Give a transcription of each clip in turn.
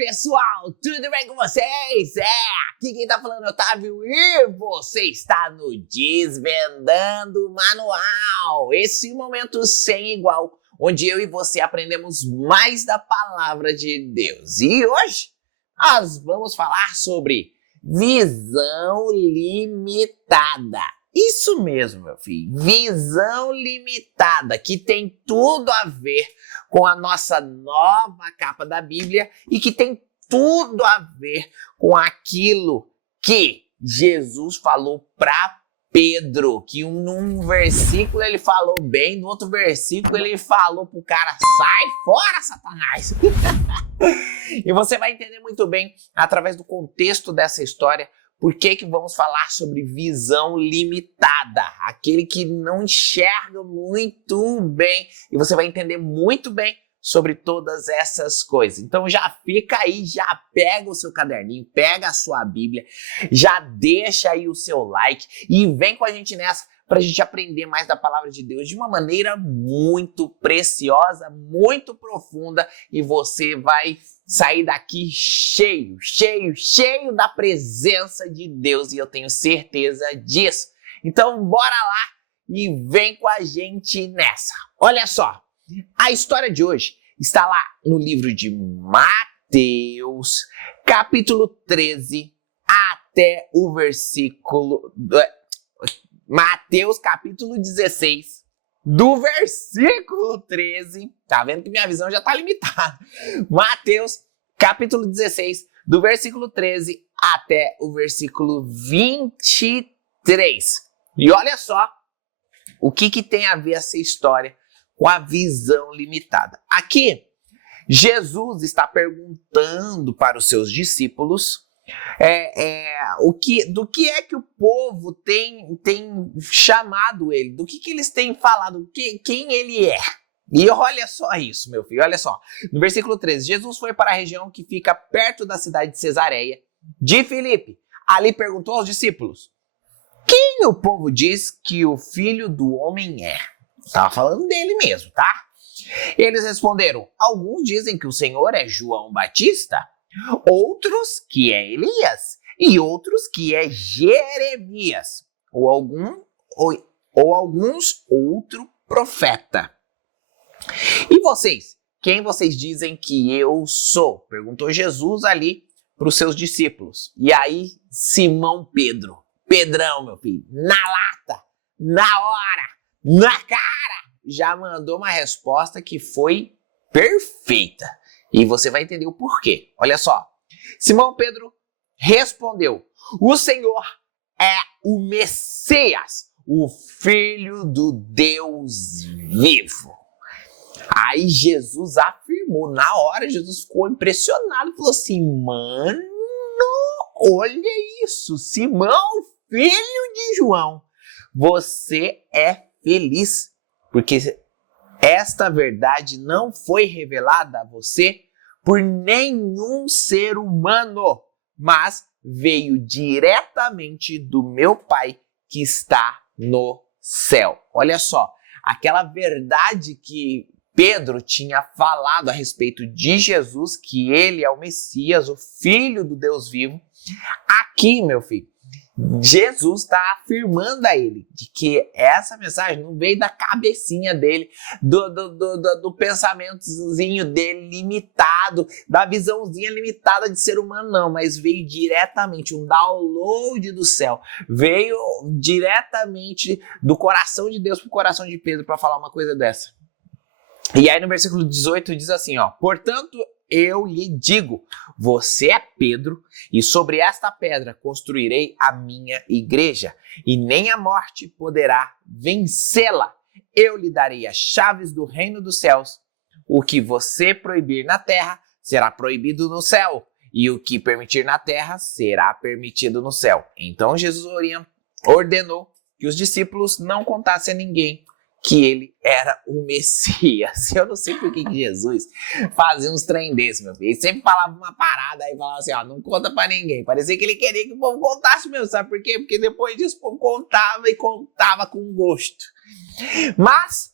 pessoal, tudo bem com vocês? Aqui quem tá falando é Otávio e você está no Desvendando Manual, esse momento sem igual, onde eu e você aprendemos mais da palavra de Deus. E hoje nós vamos falar sobre visão limitada. Isso mesmo, meu filho, visão limitada, que tem tudo a ver com a nossa nova capa da Bíblia e que tem tudo a ver com aquilo que Jesus falou para Pedro, que num versículo ele falou bem, no outro versículo ele falou pro cara, sai fora, Satanás! E você vai entender muito bem, através do contexto dessa história, por que vamos falar sobre visão limitada, aquele que não enxerga muito bem, e você vai entender muito bem sobre todas essas coisas. Então já fica aí, já pega o seu caderninho, pega a sua Bíblia, já deixa aí o seu like e vem com a gente nessa para a gente aprender mais da palavra de Deus de uma maneira muito preciosa, muito profunda, e você vai sair daqui cheio da presença de Deus, e eu tenho certeza disso. Então bora lá e vem com a gente nessa. Olha só, a história de hoje está lá no livro de Mateus, capítulo 13, até o versículo... Mateus, capítulo 16, do versículo 13. Tá vendo que minha visão já tá limitada. Mateus, capítulo 16, do versículo 13 até o versículo 23. E olha só o que tem a ver essa história com a visão limitada. Aqui, Jesus está perguntando para os seus discípulos do que é que o povo tem chamado ele, do que eles têm falado, quem ele é. E olha só isso, meu filho, olha só. No versículo 13, Jesus foi para a região que fica perto da cidade de Cesareia de Filipe. Ali perguntou aos discípulos, quem o povo diz que o Filho do Homem é? Estava falando dele mesmo, tá? Eles responderam, alguns dizem que o Senhor é João Batista, outros que é Elias, e outros que é Jeremias, ou alguns outro profeta. E vocês? Quem vocês dizem que eu sou? Perguntou Jesus ali para os seus discípulos. E aí, Simão Pedrão, meu filho, na lata, na hora, na cara, já mandou uma resposta que foi perfeita. E você vai entender o porquê. Olha só. Simão Pedro respondeu, o Senhor é o Messias, o Filho do Deus vivo. Aí Jesus afirmou, na hora Jesus ficou impressionado, falou assim, mano, olha isso, Simão, filho de João, você é feliz, porque esta verdade não foi revelada a você por nenhum ser humano, mas veio diretamente do meu Pai que está no céu. Olha só, aquela verdade que Pedro tinha falado a respeito de Jesus, que ele é o Messias, o Filho do Deus vivo, aqui, meu filho, Jesus está afirmando a ele de que essa mensagem não veio da cabecinha dele, do pensamentozinho dele limitado, da visãozinha limitada de ser humano, não, mas veio diretamente, um download do céu, veio diretamente do coração de Deus para o coração de Pedro para falar uma coisa dessa. E aí no versículo 18 diz assim, ó, portanto, eu lhe digo, você é Pedro, e sobre esta pedra construirei a minha igreja, e nem a morte poderá vencê-la. Eu lhe darei as chaves do reino dos céus. O que você proibir na terra será proibido no céu, e o que permitir na terra será permitido no céu. Então Jesus ordenou que os discípulos não contassem a ninguém que ele era o Messias. Eu não sei por que Jesus fazia uns trem desses, meu filho. Ele sempre falava uma parada e falava assim, ó, não conta pra ninguém. Parecia que ele queria que o povo contasse mesmo, sabe por quê? Porque depois disso o povo contava e contava com gosto. Mas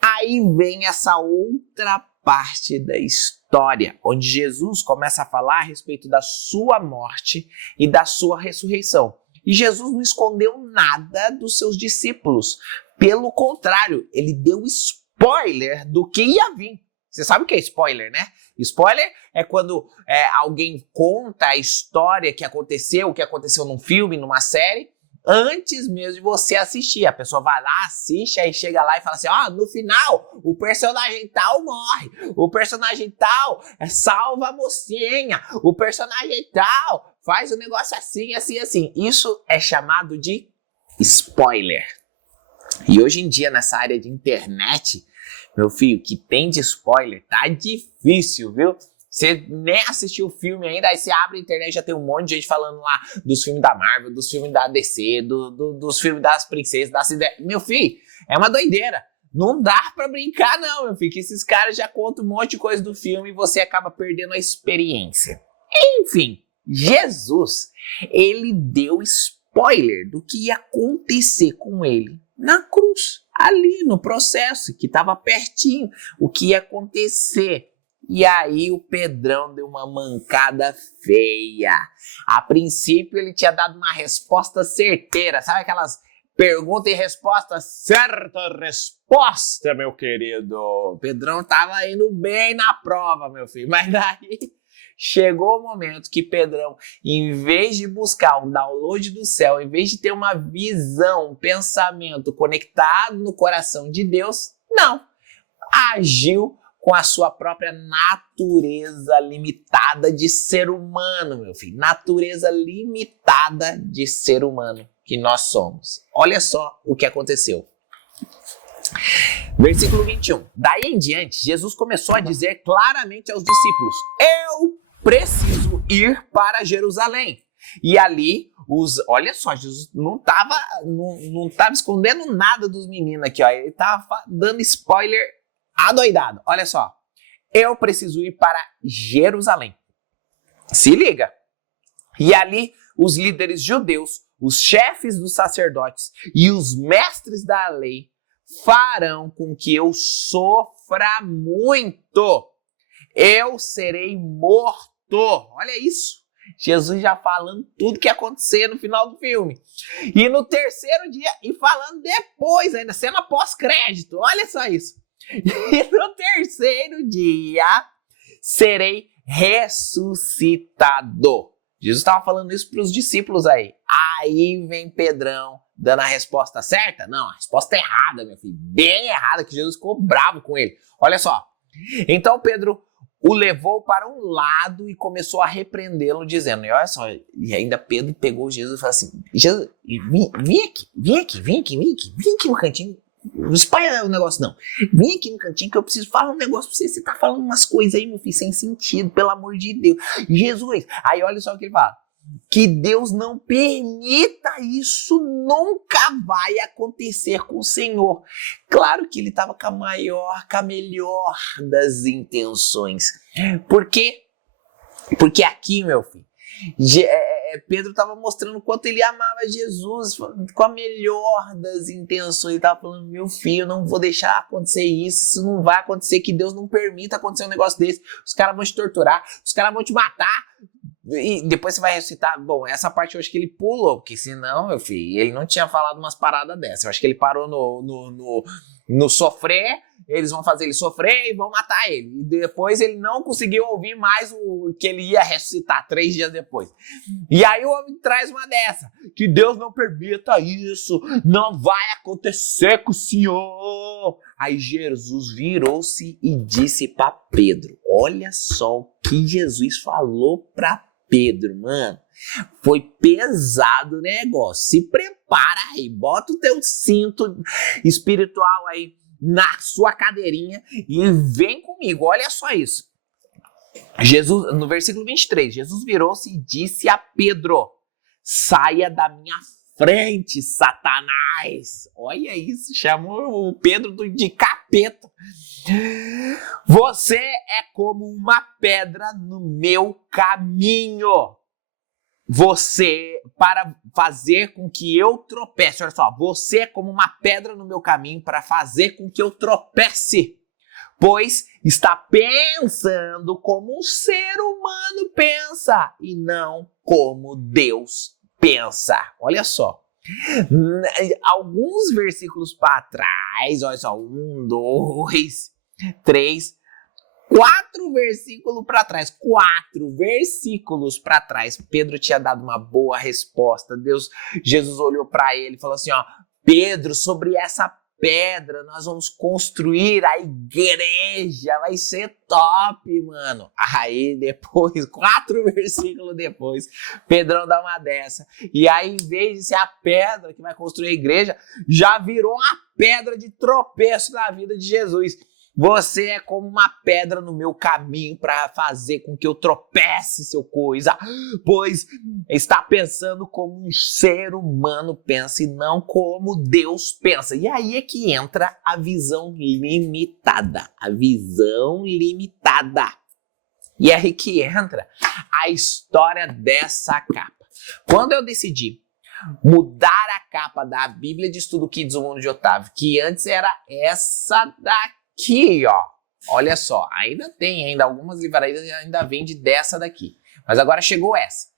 aí vem essa outra parte da história, onde Jesus começa a falar a respeito da sua morte e da sua ressurreição. E Jesus não escondeu nada dos seus discípulos. Pelo contrário, ele deu spoiler do que ia vir. Você sabe o que é spoiler, né? Spoiler é quando alguém conta a história que aconteceu, o que aconteceu num filme, numa série, antes mesmo de você assistir. A pessoa vai lá, assiste, aí chega lá e fala assim, no final, o personagem tal morre, o personagem tal salva a mocinha, o personagem tal faz um negócio assim, assim, assim. Isso é chamado de spoiler. E hoje em dia, nessa área de internet, meu filho, que tem de spoiler, tá difícil, viu? Você nem assistiu o filme ainda, aí você abre a internet, já tem um monte de gente falando lá dos filmes da Marvel, dos filmes da DC, dos filmes das princesas, da cidade. Meu filho, é uma doideira. Não dá pra brincar não, meu filho, que esses caras já contam um monte de coisa do filme e você acaba perdendo a experiência. Enfim, Jesus, ele deu spoiler do que ia acontecer com ele na cruz, ali no processo, que estava pertinho, o que ia acontecer. E aí o Pedrão deu uma mancada feia. A princípio ele tinha dado uma resposta certeira, sabe aquelas pergunta e resposta? Certa resposta, meu querido. O Pedrão tava indo bem na prova, meu filho, mas daí chegou o momento que Pedrão, em vez de buscar um download do céu, em vez de ter uma visão, um pensamento conectado no coração de Deus, não, agiu com a sua própria natureza limitada de ser humano, meu filho. Natureza limitada de ser humano que nós somos. Olha só o que aconteceu. Versículo 21. Daí em diante, Jesus começou a dizer claramente aos discípulos: eu preciso ir para Jerusalém. E ali, olha só, Jesus não estava escondendo nada dos meninos aqui, ó. Ele estava dando spoiler adoidado. Olha só, eu preciso ir para Jerusalém. Se liga. E ali, os líderes judeus, os chefes dos sacerdotes e os mestres da lei farão com que eu sofra muito. Eu serei morto. Olha isso. Jesus já falando tudo que ia acontecer no final do filme. E no terceiro dia, e falando depois ainda, cena pós-crédito. Olha só isso. E no terceiro dia, serei ressuscitado. Jesus estava falando isso para os discípulos aí. Aí vem Pedrão dando a resposta certa? Não, a resposta é errada, meu filho. Bem errada, que Jesus ficou bravo com ele. Olha só. Então Pedro o levou para um lado e começou a repreendê-lo, dizendo, e olha só, e ainda Pedro pegou Jesus e falou assim, Jesus, vem aqui no cantinho, não espalha o negócio não, vem aqui no cantinho que eu preciso falar um negócio pra você, você tá falando umas coisas aí, meu filho, sem sentido, pelo amor de Deus, Jesus, aí olha só o que ele fala, que Deus não permita isso, nunca vai acontecer com o Senhor. Claro que ele estava com a melhor das intenções. Por quê? Porque aqui, meu filho, Pedro estava mostrando o quanto ele amava Jesus, com a melhor das intenções. Ele estava falando, meu filho, eu não vou deixar acontecer isso não vai acontecer, que Deus não permita acontecer um negócio desse. Os caras vão te torturar, os caras vão te matar. E depois você vai ressuscitar. Bom, essa parte eu acho que ele pulou, porque senão, meu filho, ele não tinha falado umas paradas dessas. Eu acho que ele parou no sofrer, eles vão fazer ele sofrer e vão matar ele. E depois ele não conseguiu ouvir mais o que ele ia ressuscitar 3 dias depois. E aí o homem traz uma dessa, que Deus não permita isso, não vai acontecer com o Senhor. Aí Jesus virou-se e disse para Pedro, olha só o que Jesus falou para Pedro, mano, foi pesado o negócio, se prepara aí, bota o teu cinto espiritual aí na sua cadeirinha e vem comigo, olha só isso. Jesus, no versículo 23, Jesus virou-se e disse a Pedro, saia da minha frente, Satanás. Olha isso, chamou o Pedro de capeta. Você é como uma pedra no meu caminho. Você, para fazer com que eu tropece. Olha só, você é como uma pedra no meu caminho para fazer com que eu tropece. Pois está pensando como um ser humano pensa e não como Deus pensa. Olha só. Alguns versículos para trás, olha só, 1, 2, 3, 4 versículos para trás, 4 versículos para trás, Pedro tinha dado uma boa resposta. Jesus olhou para ele e falou assim, ó, Pedro, sobre essa pedra nós vamos construir a igreja, vai ser top, mano. Aí depois, 4 versículos depois, Pedrão dá uma dessa. E aí, em vez de ser a pedra que vai construir a igreja, já virou uma pedra de tropeço na vida de Jesus. Você é como uma pedra no meu caminho para fazer com que eu tropece, seu coisa, pois está pensando como um ser humano pensa e não como Deus pensa. E aí é que entra a visão limitada, E é aí que entra a história dessa capa. Quando eu decidi mudar a capa da Bíblia de Estudo Kids do Mundo de Otávio, que antes era essa daqui, ó. Olha só, ainda algumas livrarias ainda vendem dessa daqui. Mas agora chegou essa.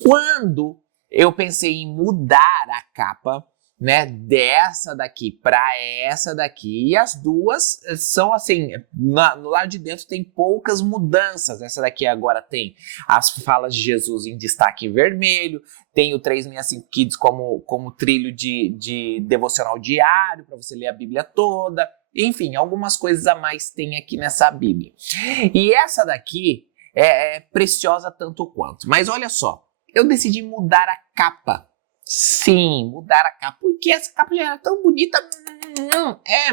Quando eu pensei em mudar a capa, né, dessa daqui para essa daqui, e as duas são assim, no lado de dentro tem poucas mudanças. Essa daqui agora tem as falas de Jesus em destaque em vermelho, tem o 365 Kids como trilho de devocional diário para você ler a Bíblia toda. Enfim, algumas coisas a mais tem aqui nessa Bíblia. E essa daqui é preciosa tanto quanto. Mas olha só, eu decidi mudar a capa. Sim, mudar a capa. Porque essa capa já era tão bonita.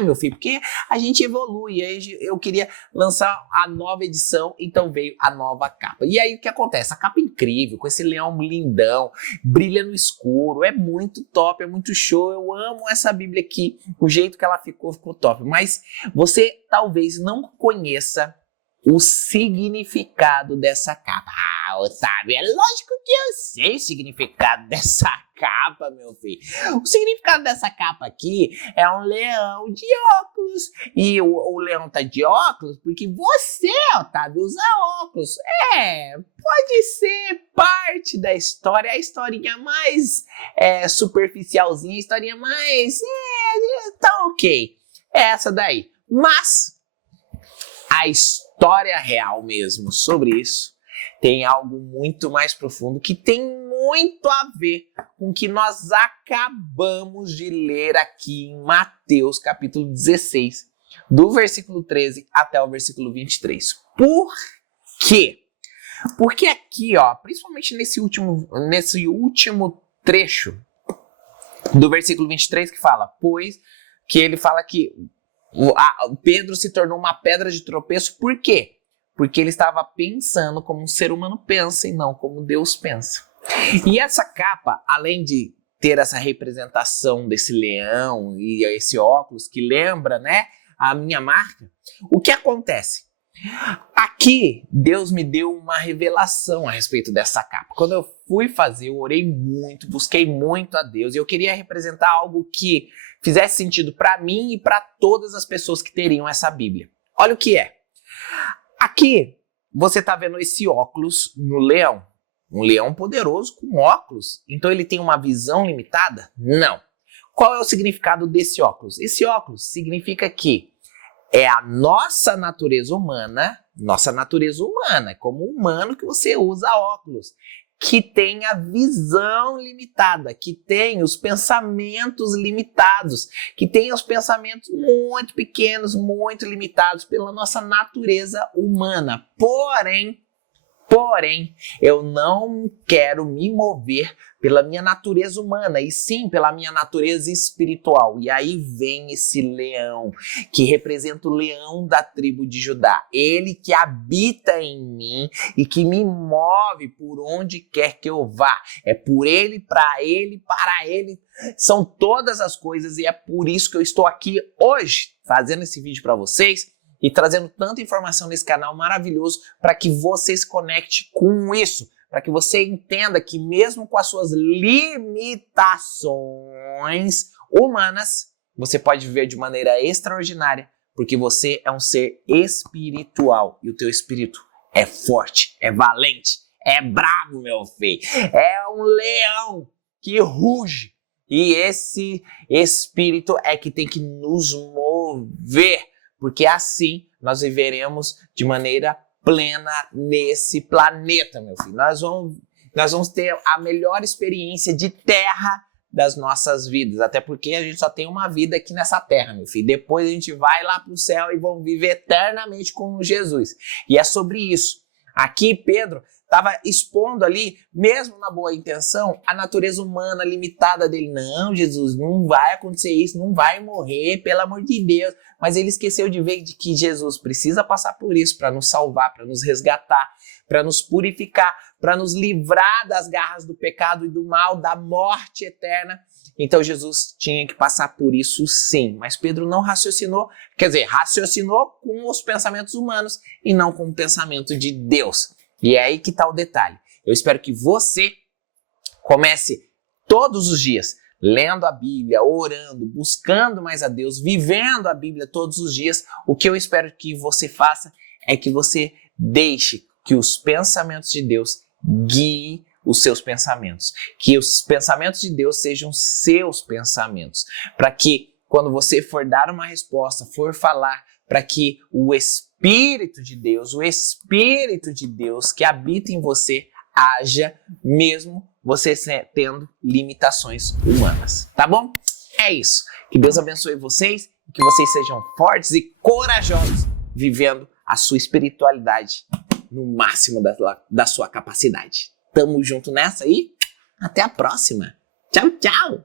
Meu filho, porque a gente evolui. Aí eu queria lançar a nova edição, então veio a nova capa. E aí o que acontece? A capa é incrível, com esse leão lindão, brilha no escuro, é muito top, é muito show. Eu amo essa Bíblia aqui, o jeito que ela ficou top. Mas você talvez não conheça o significado dessa capa. Ah, Otávio, é lógico que eu sei o significado dessa capa, meu filho. O significado dessa capa aqui é um leão de óculos. E o leão tá de óculos porque você, Otávio, usa óculos. Pode ser parte da história, a historinha mais superficialzinha, a historinha mais... tá ok. É essa daí. Mas a história real mesmo sobre isso tem algo muito mais profundo que tem muito a ver com o que nós acabamos de ler aqui em Mateus capítulo 16, do versículo 13 até o versículo 23. Por quê? Porque aqui, ó, principalmente nesse último trecho do versículo 23 que fala, que ele fala que Pedro se tornou uma pedra de tropeço, por quê? Porque ele estava pensando como um ser humano pensa e não como Deus pensa. E essa capa, além de ter essa representação desse leão e esse óculos que lembra, né, a minha marca, o que acontece? Aqui, Deus me deu uma revelação a respeito dessa capa. Quando eu fui fazer, eu orei muito, busquei muito a Deus e eu queria representar algo que fizesse sentido para mim e para todas as pessoas que teriam essa Bíblia. Olha o que é. Aqui, você está vendo esse óculos no leão. Um leão poderoso com óculos. Então ele tem uma visão limitada? Não. Qual é o significado desse óculos? Esse óculos significa que é a nossa natureza humana, como humano que você usa óculos, que tem a visão limitada, que tem os pensamentos limitados, que tem os pensamentos muito pequenos, muito limitados pela nossa natureza humana. Porém, eu não quero me mover pela minha natureza humana, e sim pela minha natureza espiritual. E aí vem esse leão, que representa o leão da tribo de Judá. Ele que habita em mim e que me move por onde quer que eu vá. É por ele, para ele, são todas as coisas, e é por isso que eu estou aqui hoje, fazendo esse vídeo para vocês, e trazendo tanta informação nesse canal maravilhoso para que você se conecte com isso, para que você entenda que mesmo com as suas limitações humanas, você pode viver de maneira extraordinária, Porque você é um ser espiritual e o teu espírito é forte, é valente, é bravo, meu filho. É um leão que ruge. E esse espírito é que tem que nos mover, porque assim nós viveremos de maneira plena nesse planeta, meu filho. Nós vamos ter a melhor experiência de terra das nossas vidas, até porque a gente só tem uma vida aqui nessa terra, meu filho. Depois a gente vai lá para o céu e vamos viver eternamente com Jesus. E é sobre isso. Aqui Pedro estava expondo ali, mesmo na boa intenção, a natureza humana limitada dele. Não, Jesus, não vai acontecer isso, não vai morrer, pelo amor de Deus. Mas ele esqueceu de ver que Jesus precisa passar por isso para nos salvar, para nos resgatar, para nos purificar, para nos livrar das garras do pecado e do mal, da morte eterna. Então Jesus tinha que passar por isso sim, mas Pedro não raciocinou, quer dizer, raciocinou com os pensamentos humanos e não com o pensamento de Deus. E é aí que está o detalhe. Eu espero que você comece todos os dias lendo a Bíblia, orando, buscando mais a Deus, vivendo a Bíblia todos os dias. O que eu espero que você faça é que você deixe que os pensamentos de Deus guiem os seus pensamentos. Que os pensamentos de Deus sejam seus pensamentos. Para que quando você for dar uma resposta, for falar, para que o Espírito de Deus, o Espírito de Deus que habita em você, haja mesmo você tendo limitações humanas. Tá bom? É isso. Que Deus abençoe vocês e que vocês sejam fortes e corajosos vivendo a sua espiritualidade no máximo da sua capacidade. Tamo junto nessa e até a próxima. Tchau, tchau!